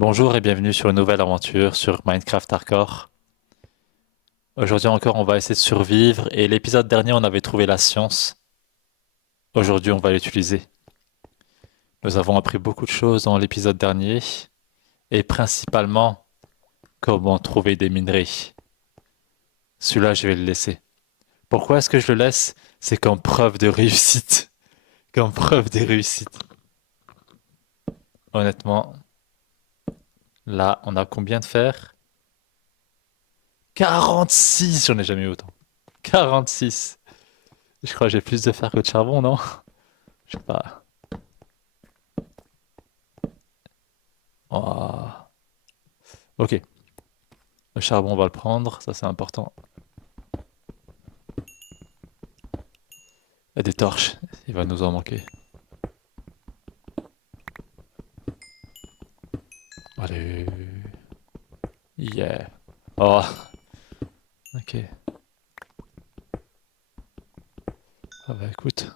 Bonjour et bienvenue sur une nouvelle aventure sur Minecraft Hardcore. Aujourd'hui encore, on va essayer de survivre et l'épisode dernier, on avait trouvé la science. Aujourd'hui, on va l'utiliser. Nous avons appris beaucoup de choses dans l'épisode dernier et principalement comment trouver des minerais. Celui-là, je vais le laisser. Pourquoi est-ce que je le laisse? C'est comme preuve de réussite. Comme preuve des réussites. Honnêtement, là, on a combien de fer? 46. J'en ai jamais eu autant. 46. Je crois que j'ai plus de fer que de charbon, non? Je sais pas. Oh. Ok, le charbon, on va le prendre, ça c'est important. Il y a des torches, il va nous en manquer. Allez. Yeah. Oh, ok. Ah bah écoute.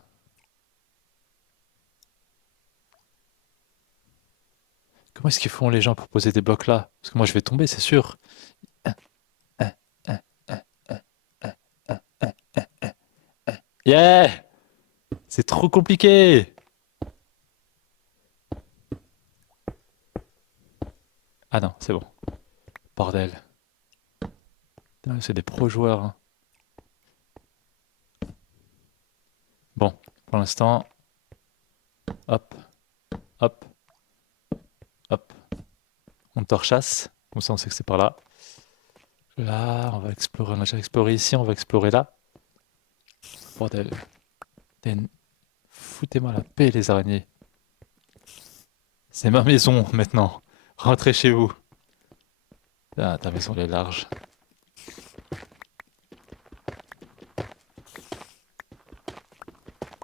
Comment est-ce qu'ils font les gens pour poser des blocs là? Parce que moi je vais tomber, c'est sûr. Yeah! C'est trop compliqué! Ah non, c'est bon. Bordel. Putain, c'est des pros joueurs, hein. Bon, pour l'instant, hop, hop, hop. On torchasse. Comme ça on sait que c'est par là. Là, on va explorer. On a déjà exploré ici, on va explorer là. Bordel. Foutez-moi la paix, les araignées. C'est ma maison maintenant. Rentrez chez vous. Ah, ta maison elle est large.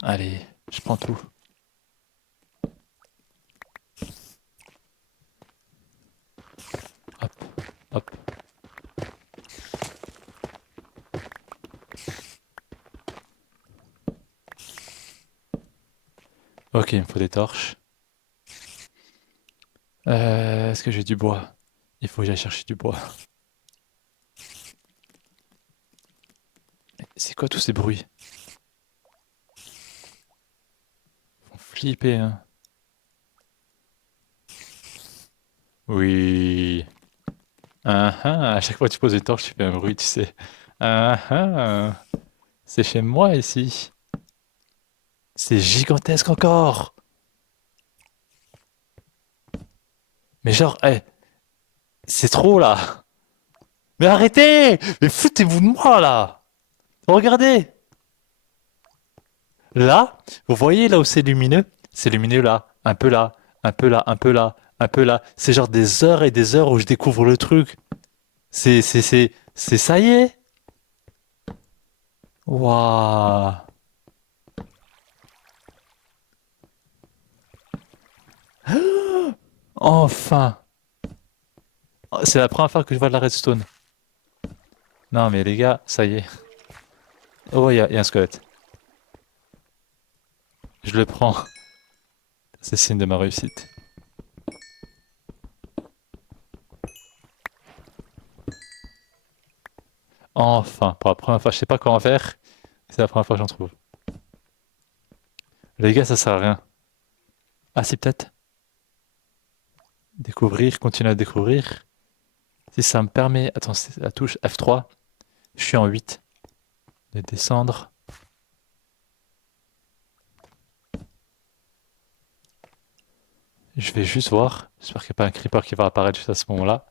Allez, je prends tout. Hop, hop. Ok, il me faut des torches. Est-ce que j'ai du bois? Il faut que j'aille chercher du bois. C'est quoi tous ces bruits? Faut flipper, hein. Oui. Ah ah, à chaque fois que tu poses une torche, tu fais un bruit, tu sais. Ah ah, c'est chez moi ici. C'est gigantesque encore. Mais genre, c'est trop là. Mais arrêtez! Mais foutez-vous de moi là! Regardez! Là, vous voyez là où c'est lumineux là, un peu là, un peu là, un peu là, un peu là. C'est genre des heures et des heures où je découvre le truc. C'est ça y est. Waouh. Enfin. Oh, c'est la première fois que je vois de la redstone. Non mais les gars, ça y est. Oh, il y a un squelette. Je le prends. C'est signe de ma réussite. Enfin, pour la première fois, je sais pas comment faire. C'est la première fois que j'en trouve. Les gars, ça sert à rien. Ah si, peut-être. Découvrir, continuer à découvrir. Si ça me permet... Attends, c'est la touche F3. Je suis en 8. De descendre. Je vais juste voir. J'espère qu'il n'y a pas un creeper qui va apparaître juste à ce moment-là.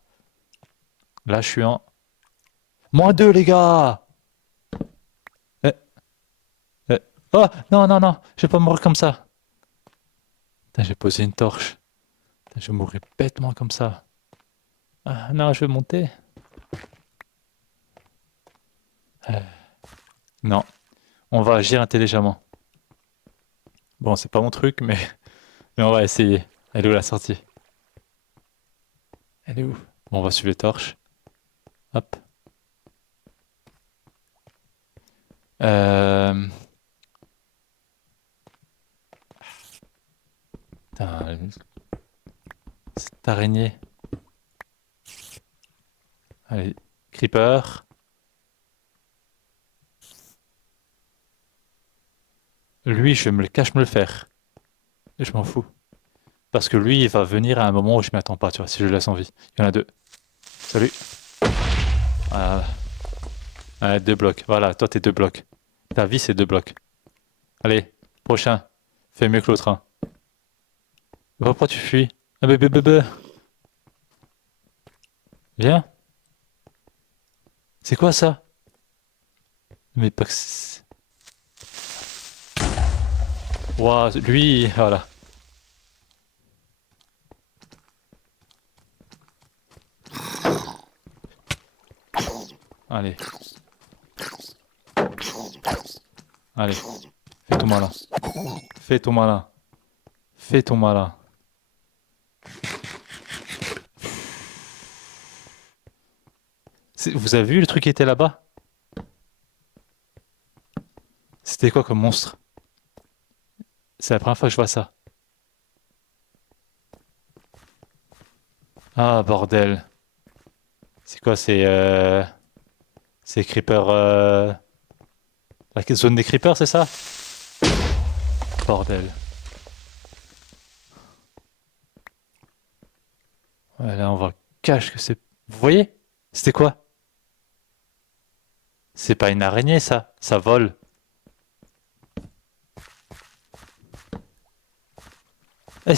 Là, je suis en... -2, les gars. Eh, eh. Oh, non, non, non. Je vais pas mourir comme ça. Putain, j'ai posé une torche. Putain, je vais mourir bêtement comme ça. Ah, non, je vais monter. Euh, non, on va agir intelligemment. Bon, c'est pas mon truc, mais on va essayer. Elle est où la sortie? Elle est où? Bon, on va suivre les torches. Hop. Euh... Putain, cette araignée. Allez, creeper. Lui, je me le cache me le faire. Et je m'en fous. Parce que lui, il va venir à un moment où je m'y attends pas, tu vois, si je le laisse en vie. Il y en a deux. Salut. Voilà. Ouais, deux blocs. Voilà, toi, t'es deux blocs. Ta vie, c'est deux blocs. Allez, prochain. Fais mieux que l'autre, hein. Pourquoi tu fuis? Ah, bébé. Viens. C'est quoi ça? Mais pas que Ouah, lui, voilà. Allez, allez. Fais ton malin. Fais ton malin. Fais ton malin. Vous avez vu le truc qui était là-bas? C'était quoi comme monstre? C'est la première fois que je vois ça. Ah, bordel. C'est quoi? C'est Creeper. La zone des Creepers, c'est ça? Bordel. Ouais, là, on va cache que c'est. Vous voyez? C'était quoi? C'est pas une araignée, ça. Ça vole. Eh,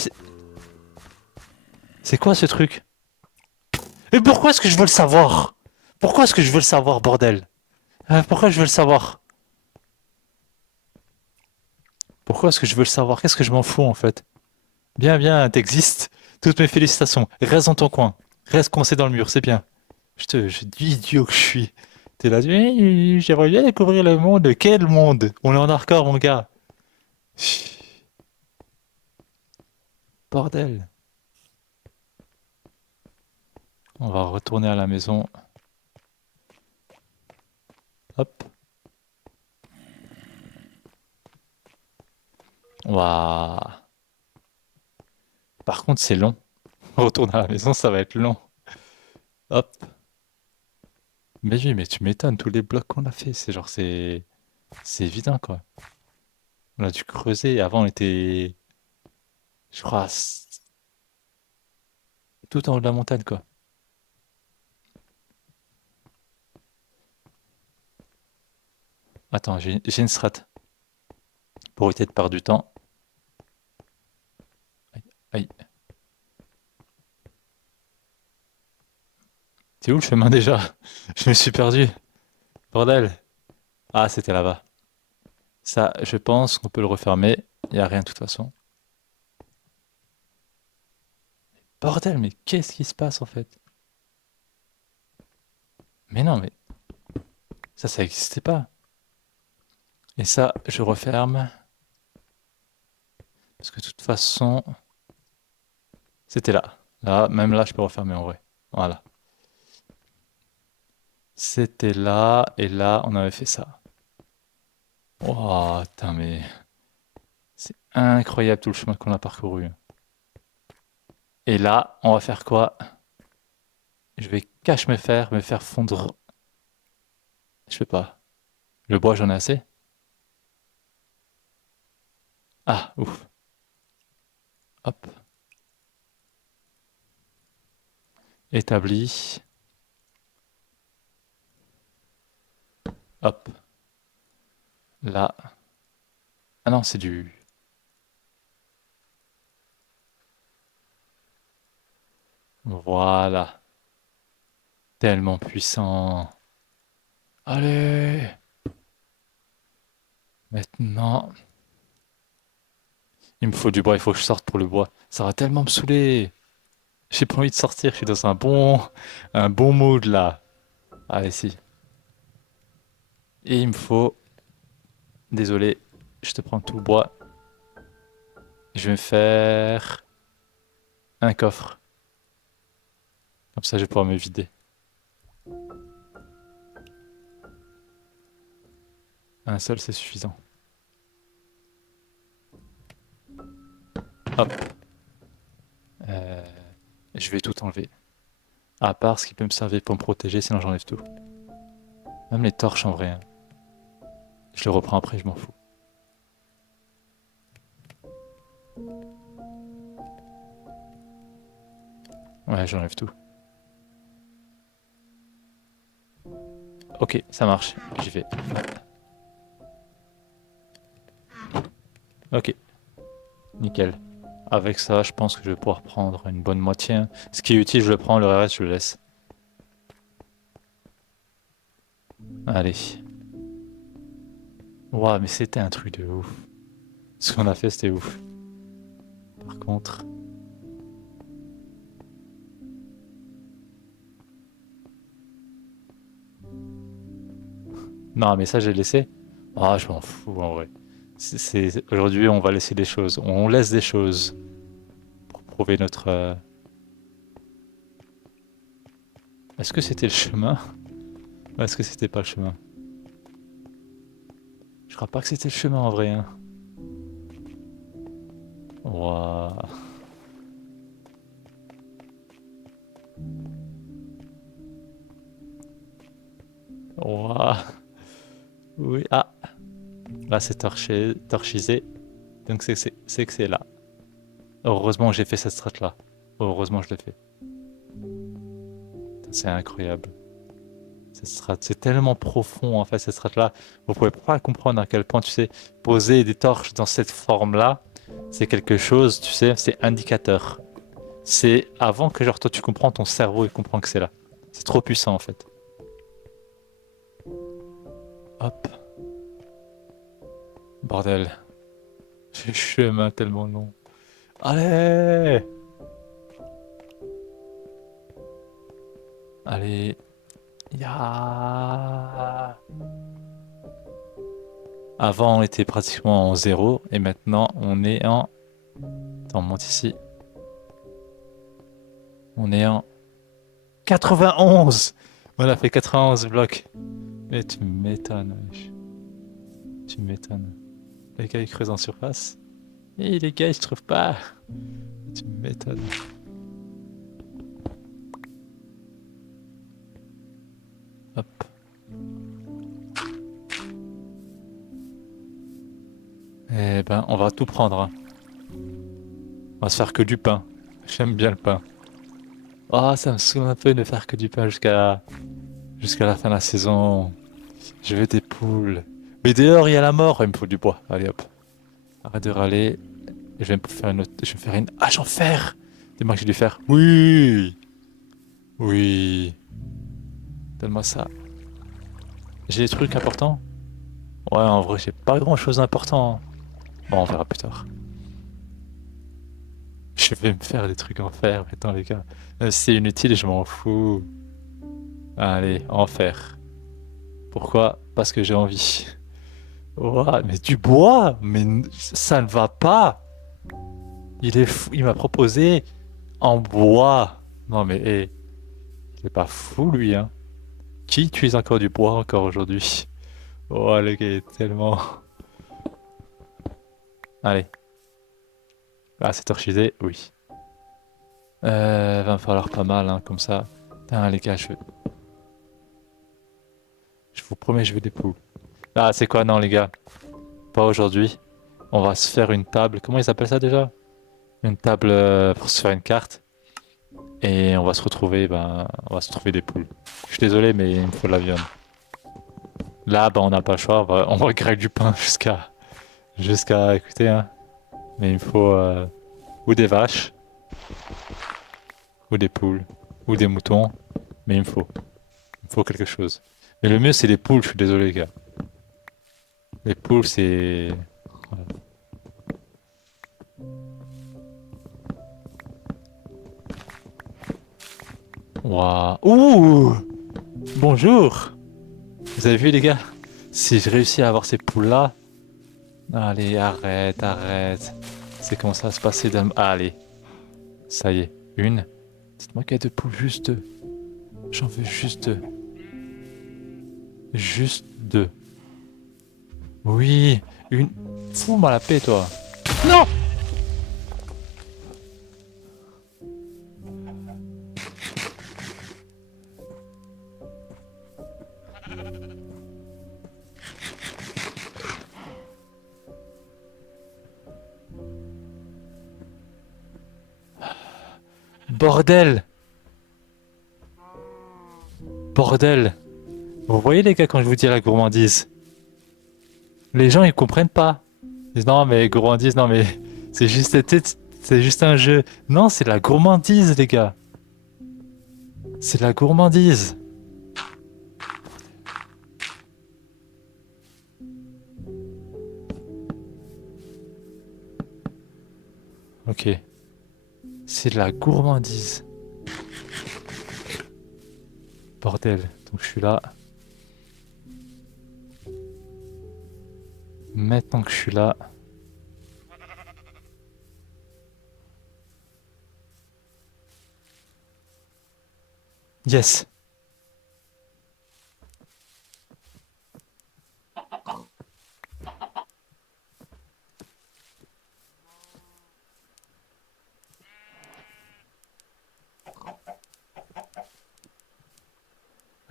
c'est quoi ce truc? Et pourquoi est-ce que je veux le savoir? Pourquoi est-ce que je veux le savoir, bordel? Pourquoi je veux le savoir? Pourquoi est-ce que je veux le savoir? Qu'est-ce que je m'en fous en fait? Bien, bien, t'existes. Toutes mes félicitations. Reste dans ton coin. Reste coincé dans le mur, c'est bien. Je dis idiot que je suis. T'es là, oui, j'aimerais bien découvrir le monde. Quel monde? On est en hardcore, mon gars. Bordel. On va retourner à la maison. Hop. Waouh. Par contre, c'est long. Retourner à la maison, ça va être long. Hop. Mais oui, mais tu m'étonnes, tous les blocs qu'on a fait, c'est genre, c'est évident, quoi. On a dû creuser. Avant, on était, je crois, tout en haut de la montagne, quoi. Attends, j'ai une strat. Pour éviter de perdre du temps. Aïe, aïe. C'est où le chemin déjà? Je me suis perdu. Bordel. Ah, c'était là-bas. Ça, je pense qu'on peut le refermer. Il n'y a rien de toute façon. Bordel, mais qu'est-ce qui se passe en fait? Mais non, mais ça n'existait pas. Et ça, je referme. Parce que de toute façon, c'était là. Là, même là, je peux refermer en vrai. Voilà. C'était là, et là, on avait fait ça. Oh, putain, mais c'est incroyable tout le chemin qu'on a parcouru. Et là, on va faire quoi? Je vais cache me faire fondre. Je sais pas. Le bois, j'en ai assez? Ah, ouf. Hop. Établi. Hop. Là. Ah non, c'est du... Voilà. Tellement puissant. Allez. Maintenant, il me faut du bois, il faut que je sorte pour le bois. Ça va tellement me saouler. J'ai pas envie de sortir, je suis dans un bon mood là. Allez, si. Et il me faut, désolé, je te prends tout le bois. Je vais me faire un coffre. Comme ça, je vais pouvoir me vider. Un seul, c'est suffisant. Hop. Euh, je vais tout enlever. À part ce qui peut me servir pour me protéger, sinon j'enlève tout. Même les torches en vrai, hein. Je le reprends après, je m'en fous. Ouais, j'enlève tout. Ok, ça marche. J'y vais. Ok, nickel. Avec ça, je pense que je vais pouvoir prendre une bonne moitié, hein. Ce qui est utile, je le prends, le reste, je le laisse. Allez. Ouah, mais c'était un truc de ouf. Ce qu'on a fait, c'était ouf. Par contre... Non, mais ça, j'ai laissé. Ah, je m'en fous, en vrai. Aujourd'hui, on va laisser des choses. On laisse des choses pour prouver notre... Est-ce que c'était le chemin? Ou est-ce que c'était pas le chemin? Je crois pas que c'était le chemin, en vrai, hein. Ouah. Ouah. Oui, ah. Là, c'est torchisé. Donc, c'est que c'est là. Heureusement que j'ai fait cette strat-là. Heureusement que je l'ai fait. C'est incroyable. Cette strat, c'est tellement profond en fait cette strat-là. Vous pouvez pas comprendre à quel point, tu sais, poser des torches dans cette forme-là, c'est quelque chose, tu sais, c'est indicateur. C'est avant que genre toi tu comprends, ton cerveau il comprend que c'est là. C'est trop puissant en fait. Hop, bordel. J'ai le chemin tellement long. Allez! Allez. Ya. Avant on était pratiquement en zéro et maintenant on est en... Attends, on monte ici. On est en 91! On a fait 91 blocs. Mais tu m'étonnes, wesh. Tu m'étonnes. Les gars, ils creusent en surface. Et les gars, ils se trouvent pas. Tu m'étonnes. Hop. Eh ben, on va tout prendre, hein. On va se faire que du pain. J'aime bien le pain. Ah, ça me saoule un peu de faire que du pain jusqu'à la fin de la saison. Je veux des poules. Mais dehors, il y a la mort. Il me faut du bois. Allez hop. Arrête de râler. Je vais me faire une autre... Je vais me faire une hache en fer. C'est moi que j'ai dû faire. Oui. Oui. Donne-moi ça. J'ai des trucs importants? Ouais, en vrai, j'ai pas grand-chose d'important. Bon, on verra plus tard. Je vais me faire des trucs en fer maintenant, les gars. Si c'est inutile, je m'en fous. Allez, en fer. Pourquoi? Parce que j'ai envie. Ouah, mais du bois? Mais ça ne va pas! Il est fou, il m'a proposé en bois. Non mais, hé, il est pas fou lui, hein. Qui utilise encore du bois encore aujourd'hui? Oh, le gars est tellement... Allez. Ah, c'est torchisé? Oui. Va me falloir pas mal, hein, comme ça. Putain, les gars, je vous promets, je veux des poules. Ah, c'est quoi? Non, les gars, pas aujourd'hui. On va se faire une table. Comment ils appellent ça déjà? Une table pour se faire une carte. Et on va se retrouver, ben, on va se trouver des poules. Je suis désolé, mais il me faut de la viande. Là, ben, on n'a pas le choix. On va griller du pain jusqu'à, écoutez, hein. Mais il me faut ou des vaches, ou des poules, ou des moutons. Mais il me faut quelque chose. Mais le mieux, c'est les poules. Je suis désolé, les gars. Les poules, c'est... Voilà. Waouh. Ouh! Bonjour! Vous avez vu, les gars? Si je réussis à avoir ces poules-là... Allez, arrête, arrête. C'est comment ça va se passer d'un... Allez. Ça y est. Une. Dites-moi qu'il y a deux poules, juste deux. J'en veux juste deux. Juste deux. Oui. Une... Fous-moi la paix, toi. Non! Bordel! Bordel! Vous voyez les gars quand je vous dis la gourmandise? Les gens ils comprennent pas. Ils disent non mais gourmandise, non mais c'est juste, c'est juste un jeu. Non, c'est de la gourmandise les gars. C'est de la gourmandise. Ok. C'est de la gourmandise. Bordel. Donc je suis là. Maintenant que je suis là. Yes.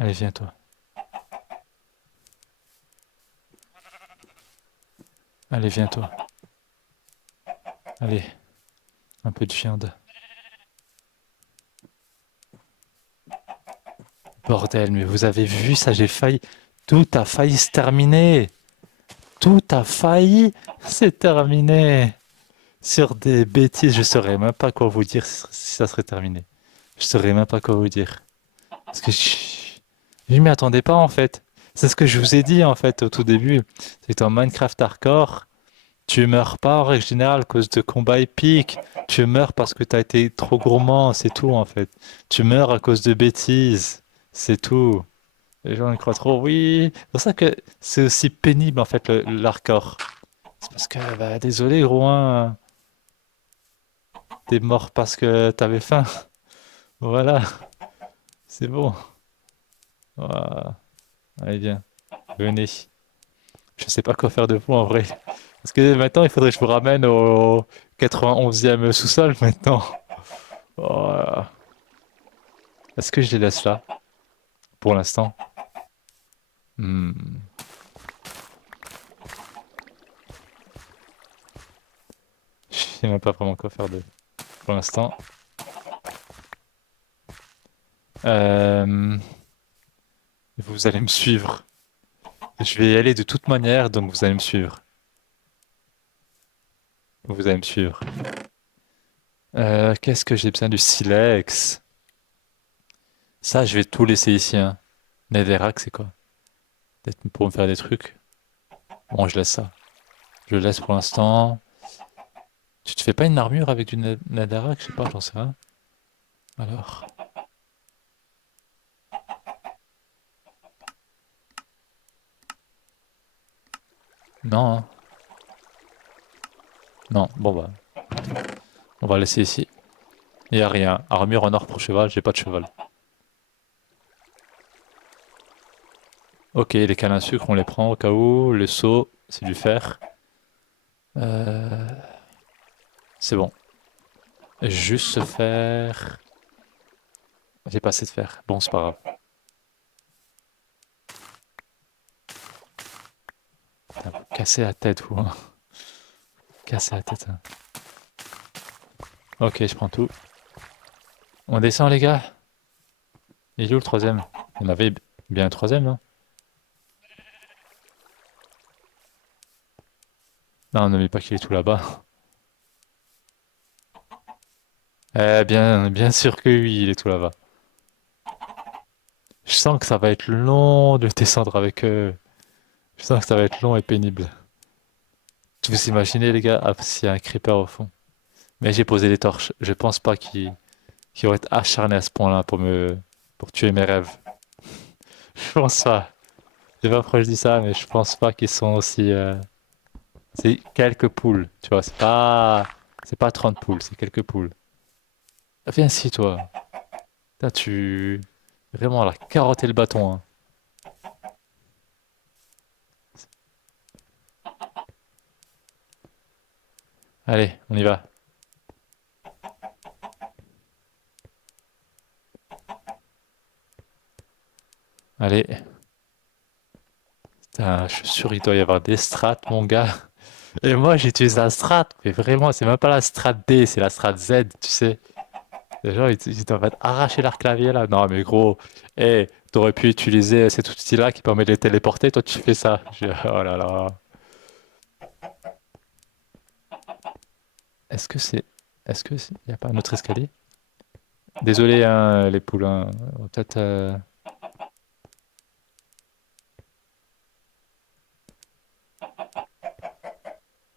Allez, viens toi. Allez, viens toi. Allez, un peu de viande. Bordel, mais vous avez vu ça, j'ai failli. Tout a failli se terminer. Tout a failli se terminer. Sur des bêtises, je saurais même pas quoi vous dire si ça serait terminé. Je saurais même pas quoi vous dire. Parce que je m'y attendais pas en fait. C'est ce que je vous ai dit en fait au tout début. C'est que dans Minecraft Hardcore, tu meurs pas en règle générale à cause de combats épiques. Tu meurs parce que t'as été trop gourmand, c'est tout en fait. Tu meurs à cause de bêtises, c'est tout. Les gens ils croient trop, oui. C'est pour ça que c'est aussi pénible en fait l'hardcore. C'est parce que, bah, désolé gros, hein, t'es mort parce que t'avais faim. Voilà, c'est bon. Voilà. Allez, viens, venez. Je sais pas quoi faire de vous en vrai. Parce que maintenant, il faudrait que je vous ramène au 91e sous-sol maintenant. Voilà. Est-ce que je les laisse là pour l'instant? Hmm. Je sais même pas vraiment quoi faire de pour l'instant. Euh, Vous allez me suivre. Je vais y aller de toute manière, donc vous allez me suivre. Vous allez me suivre. Qu'est-ce que j'ai besoin du silex? Ça, je vais tout laisser ici, hein. Netherrack, c'est quoi? Peut-être pour me faire des trucs. Bon, je laisse ça. Je le laisse pour l'instant. Tu te fais pas une armure avec du netherrack? Je sais pas, j'en sais rien. Alors. Non, hein. Non, bon bah. On va laisser ici. Il y a rien. Armure en or pour cheval, j'ai pas de cheval. Ok, les cannes à sucre, on les prend au cas où. Le seau, c'est du fer. Euh, c'est bon. Juste se faire. J'ai pas assez de fer. Bon, c'est pas grave. Putain, vous cassez la tête, vous, hein. Cassez la tête, hein. Ok, je prends tout. On descend, les gars. Il est où le troisième? Il y en avait bien un troisième, non? Non, ne met pas qu'il est tout là-bas. Bien sûr que oui, il est tout là-bas. Je sens que ça va être long de descendre avec eux. Je sens que ça va être long et pénible. Vous imaginez, les gars, s'il y a un creeper au fond. Mais j'ai posé les torches. Je pense pas qu'ils vont être acharnés à ce point-là pour tuer mes rêves. Je pense pas. Je sais pas pourquoi je dis ça, mais je pense pas qu'ils sont aussi. C'est quelques poules, tu vois. C'est pas 30 poules, c'est quelques poules. Viens ici, toi. Là, vraiment la carotte et le bâton, hein. Allez, on y va. Allez. Putain, je suis sûr il doit y avoir des strats, mon gars. Et moi, j'utilise la strat, mais vraiment, c'est même pas la strat D, c'est la strat Z, tu sais. Les gens, ils doivent arracher leur clavier là. Non, mais gros, t'aurais pu utiliser cet outil-là qui permet de les téléporter. Toi, tu fais ça. Oh là là. Est-ce que c'est. Il n'y a pas un autre escalier? Désolé, hein, les poulains. On va peut-être.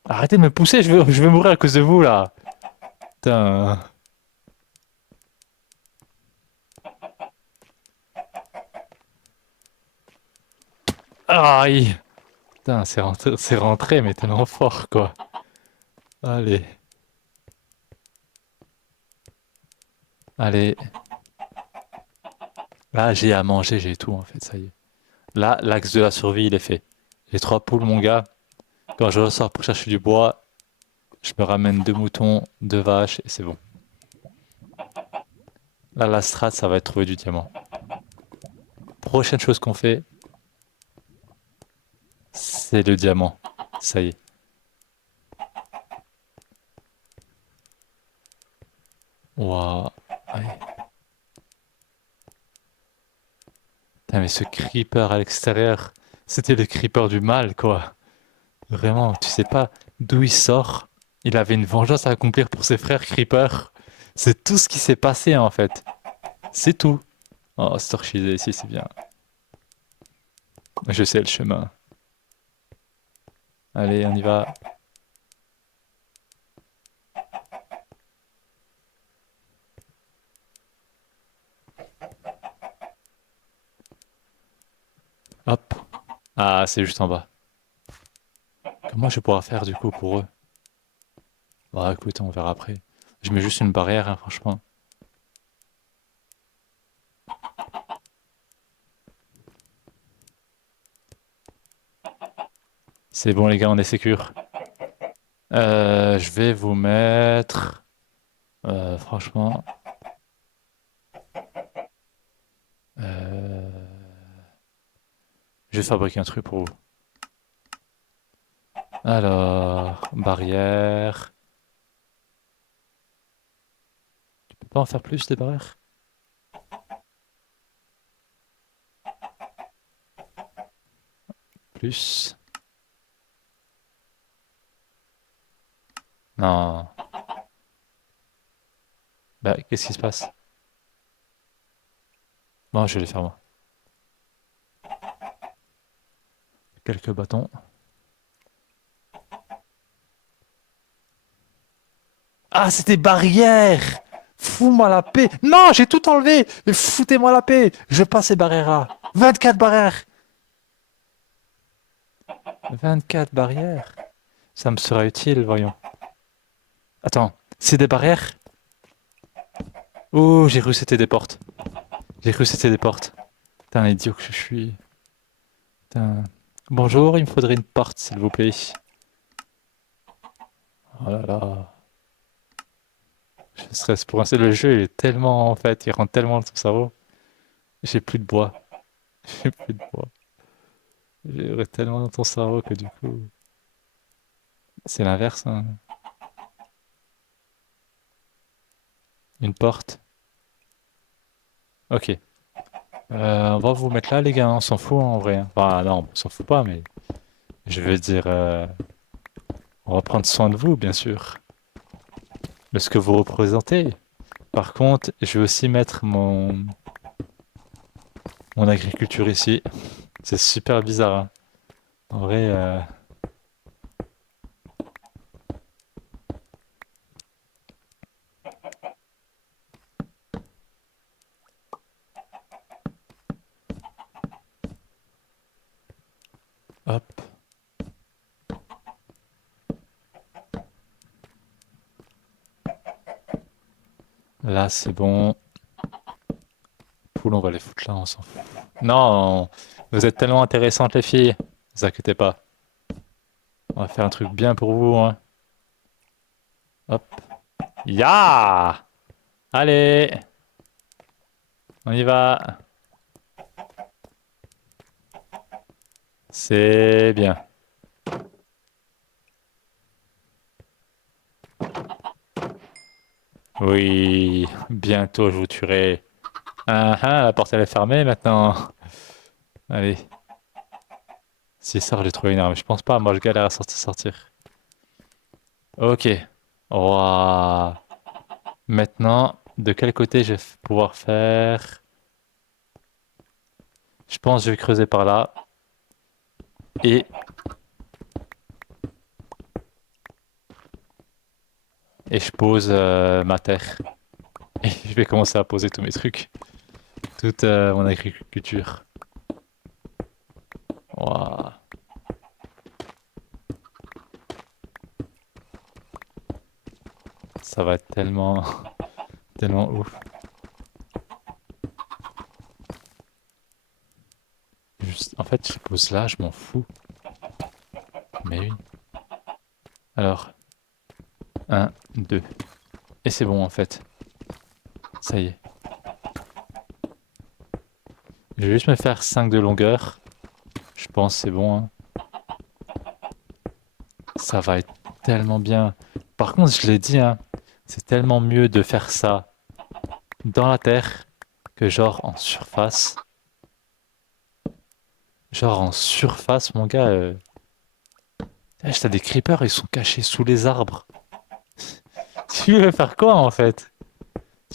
Arrêtez de me pousser, je vais mourir à cause de vous là. Putain. Aïe. Putain, c'est rentré, mais tellement fort quoi. Allez. Allez. Là, j'ai à manger, j'ai tout en fait, ça y est. Là, l'axe de la survie, il est fait. J'ai 3 poules, mon gars. Quand je ressors pour chercher du bois, je me ramène 2 moutons, 2 vaches, et c'est bon. Là, la strat, ça va être trouver du diamant. Prochaine chose qu'on fait, c'est le diamant. Ça y est. Waouh. Allez. Putain, mais ce creeper à l'extérieur, c'était le creeper du mal, quoi. Vraiment, tu sais pas d'où il sort. Il avait une vengeance à accomplir pour ses frères creepers. C'est tout ce qui s'est passé, en fait. C'est tout. Oh, Storchise ici, c'est bien. Je sais le chemin. Allez, on y va. Hop. Ah, c'est juste en bas. Comment je vais pouvoir faire, du coup, pour eux? Bah, écoute, on verra après. Je mets juste une barrière, hein, franchement. C'est bon, les gars, on est sécure. Je vais vous mettre... franchement... euh, je vais fabriquer un truc pour vous. Alors, barrière. Tu peux pas en faire plus des barrières? Plus. Non. Bah, qu'est-ce qui se passe? Bon, je vais les faire moi. Quelques bâtons. Ah, c'était barrière! Fous-moi la paix! Non, j'ai tout enlevé! Mais foutez-moi la paix! Je passe ces barrières-là. 24 barrières! 24 barrières? Ça me sera utile, voyons. Attends, c'est des barrières? Oh, j'ai cru que c'était des portes. J'ai cru que c'était des portes. Putain, idiot que je suis. Putain. Bonjour, il me faudrait une porte, s'il vous plaît. Oh là là. Je stresse pour un seul. Le jeu, il est tellement, en fait, il rentre tellement dans ton cerveau. J'ai plus de bois. J'ai plus de bois. J'ai tellement dans ton cerveau que du coup, c'est l'inverse, hein. Une porte. Ok. On va vous mettre là, les gars. On s'en fout en vrai, hein. Enfin, non, on s'en fout pas, mais je veux dire, on va prendre soin de vous, bien sûr, de ce que vous représentez. Par contre, je vais aussi mettre mon agriculture ici. C'est super bizarre, hein. En vrai, hop. Là, c'est bon. Poule, on va les foutre là, on s'en fout. Non, vous êtes tellement intéressantes, les filles. Ne vous inquiétez pas. On va faire un truc bien pour vous, hein. Hop. Ya! Allez, on y va. C'est bien. Oui, bientôt je vous tuerai. Ah ah, la porte elle est fermée maintenant. Allez, si ça, j'ai trouvé une arme. Je pense pas, moi je galère à sortir. Ok. Ouah. Maintenant, de quel côté je vais pouvoir faire? Je pense que je vais creuser par là. Et, et je pose ma terre. Et je vais commencer à poser tous mes trucs. Toute mon agriculture. Ouah. Ça va être tellement, tellement ouf. Juste, en fait, je pose là, je m'en fous. Mais oui. Alors, un, 2. Et c'est bon en fait. Ça y est. Je vais juste me faire 5 de longueur. Je pense que c'est bon, hein. Ça va être tellement bien. Par contre, je l'ai dit, hein, c'est tellement mieux de faire ça dans la terre que genre en surface. Genre en surface, mon gars. T'as des creepers, ils sont cachés sous les arbres. Tu veux faire quoi en fait?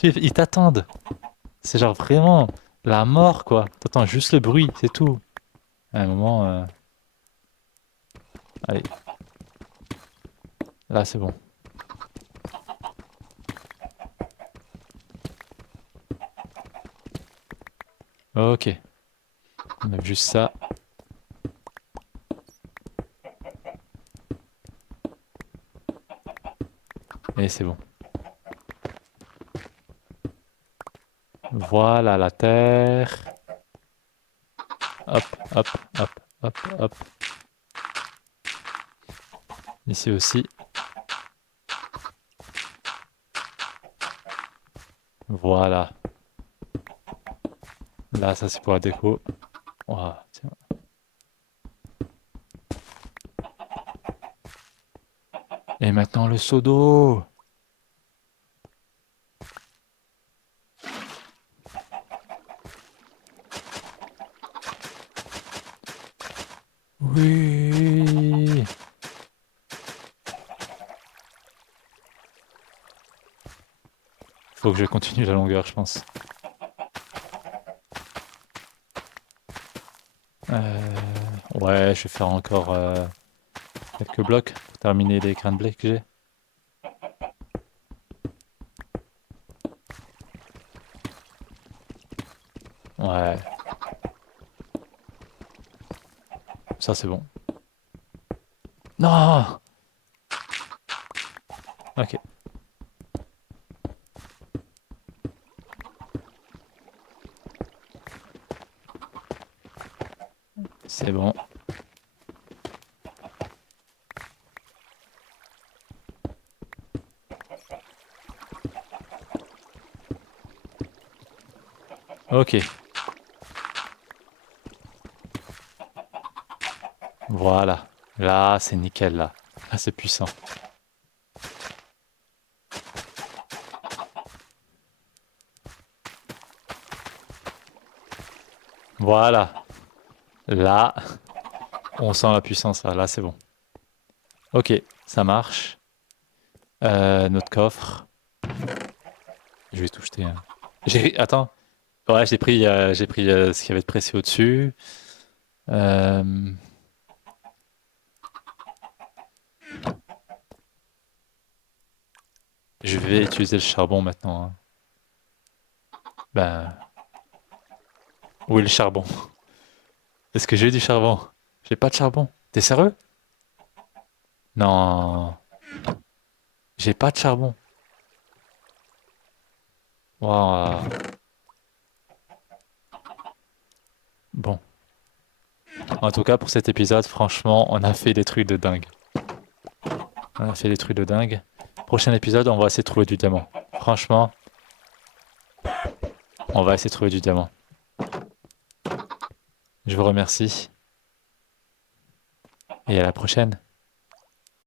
Ils t'attendent. C'est genre vraiment la mort, quoi. T'entends juste le bruit, c'est tout. À un moment, allez, là c'est bon. Ok, on a juste ça. Et c'est bon. Voilà la terre. Hop, hop, hop, hop, hop. Ici aussi. Voilà. Là, ça c'est pour la déco. Ouah, tiens. Et maintenant le seau d'eau. Oui. Faut que je continue la longueur, je pense. Ouais, je vais faire encore quelques blocs pour terminer les grains de blé que j'ai. Ouais, ça c'est bon. Non! Ok, c'est bon. Ok, voilà. Là, c'est nickel, là. Là, c'est puissant. Voilà. Là, on sent la puissance, là. Là, c'est bon. Ok, ça marche. Notre coffre. Je vais tout jeter, hein. Attends. Ouais, j'ai pris ce qui avait de précieux au-dessus. Euh, je vais utiliser le charbon maintenant, hein. Ben, où est le charbon? Est-ce que j'ai du charbon? J'ai pas de charbon. T'es sérieux? Non, j'ai pas de charbon. Waouh. Bon. En tout cas, pour cet épisode, franchement, on a fait des trucs de dingue. On a fait des trucs de dingue. Prochain épisode, on va essayer de trouver du diamant. Franchement, on va essayer de trouver du diamant. Je vous remercie et à la prochaine.